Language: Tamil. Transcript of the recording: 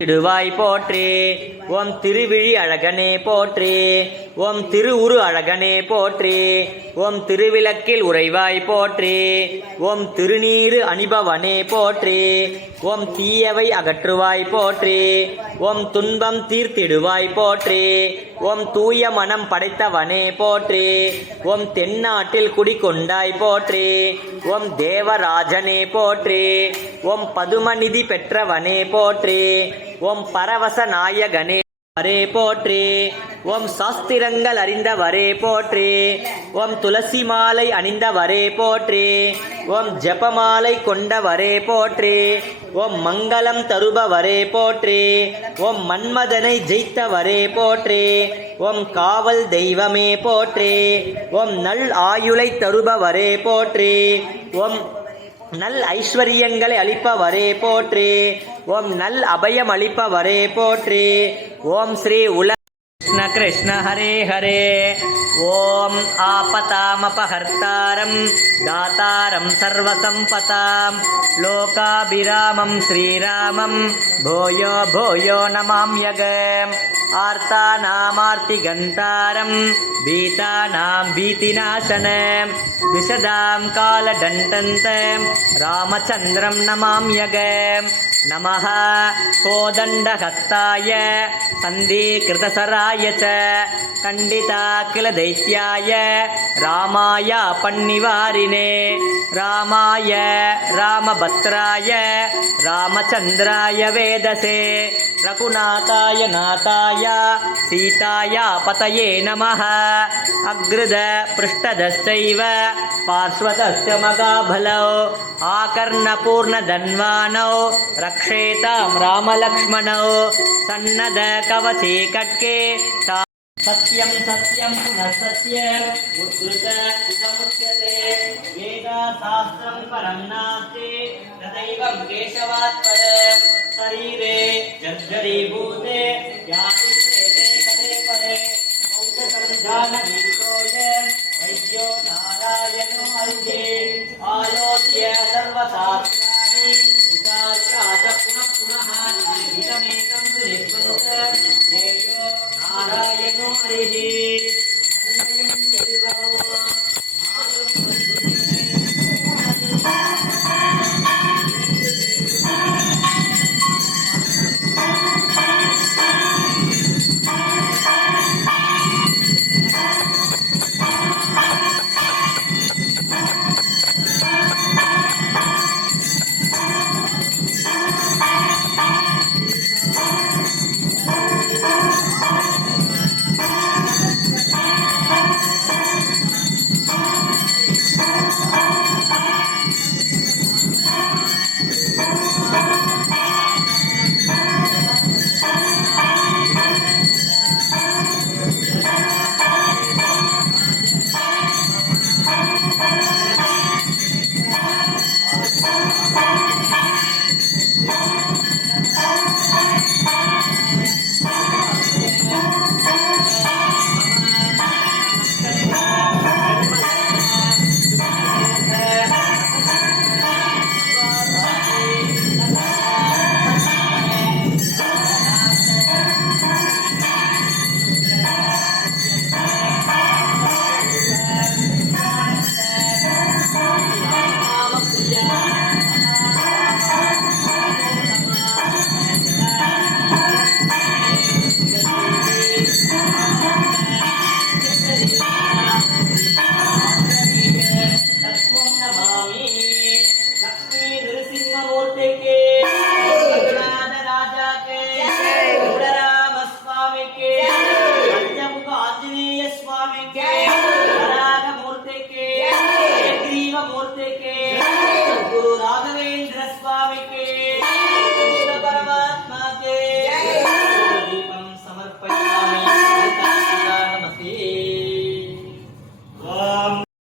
திருவாய் போற்றே. ஓம் திருவிழி அழகனே போற்றே. ஓம் திருவுரு அழகனே போற்றே. ஓம் திருவிளக்கில் உறைவாய் போற்றே. ஓம் திருநீரு அணிபவனே போற்றே. ஓம் தீயவை அகற்றுவாய் போற்றே. ஓம் துன்பம் தீர்த்திடுவாய் போற்றே. ஓம் தூய மனம் படைத்தவனே போற்றே. ஓம் தென்னாட்டில் குடிகொண்டாய் போற்றே. ஓம் தேவராஜனே போற்றே. ஓம் பதுமநிதி பெற்றவனே போற்றே. ஓம் பரவச நாயகனே வரே போற்றே. ஓம் சாஸ்திரங்கள் அறிந்தவரே போற்றே. ஓம் துளசி மாலை அணிந்தவரே போற்றே. ஓம் ஜபமாலை கொண்டவரே போற்றே. ஓம் மங்களம் தருபவரே போற்றே. ஓம் மன்மதனை ஜெயித்தவரே போற்றே. ஓம் காவல் தெய்வமே போற்றே. ஓம் நல் ஆயுளை தருபவரே போற்றே. ஓம் நல் ஐஸ்வர்யங்களை அளிப்பவரே போற்றே. ஓம் நல் அபயம் அளிப்பவரே போற்றே. ஓம் ஸ்ரீ உல கிருஷ்ண கிருஷ்ண ஹரே ஹரே. ஓம் ஆபதாமபஹர்த்தாரம் தாதாரம் சர்வசம்பதாம் லோகாபிராமம் ஸ்ரீராமம் பூயோ பூயோ நமாம்யகம். ஆர்த்தாநாமார்த்திகந்தாரம் பீதாநாம் பீதிநாசனம் விஷதாம் காலடண்டந்தம் ராமச்சந்திரம் நமாம்யகம். நமः கோதண்டஹஸ்தாய சந்தீகிருதசராய ச கண்டிதாகில தைத்யாய ராமாய பன்னிவாரிணே. ராமாய ராமபத்ராய ராமச்சந்திராய வேதசே ரகுநாதாய நாதாய சீதாய பதயே நமः. அக்ருத பிருஷ்டதஸ்சைவ பார்ஸ்வதஸ்ய மகாபலோ ஆகர்ணபூர்ணதன்வானோ ரக்ஷேதாம் ராமலக்ஷ்மணோ சன்னத கவசே கட்கே சத்யம் சத்யம் புனः சத்யம் உத்ருத இதமுச்யதே. வேதா சாஸ்திரம் பரம் நாஸ்தி ததைவம் கேசவாத் பரம். சரீரே ஜர்ஜரீபூதே யாதி ப்ரேதே கதே பரே. ஔஷதம் ஜானதீதோயம் வைத்யோ நாராயணோ ஹரிஹே. ஆலோக்ய சர்வசாஸ்த்ராணி விசார்யாத புனః புனः இதமேகம் நிர்பந்தம் ஏயோ நாராயணோ ஹரிஹே.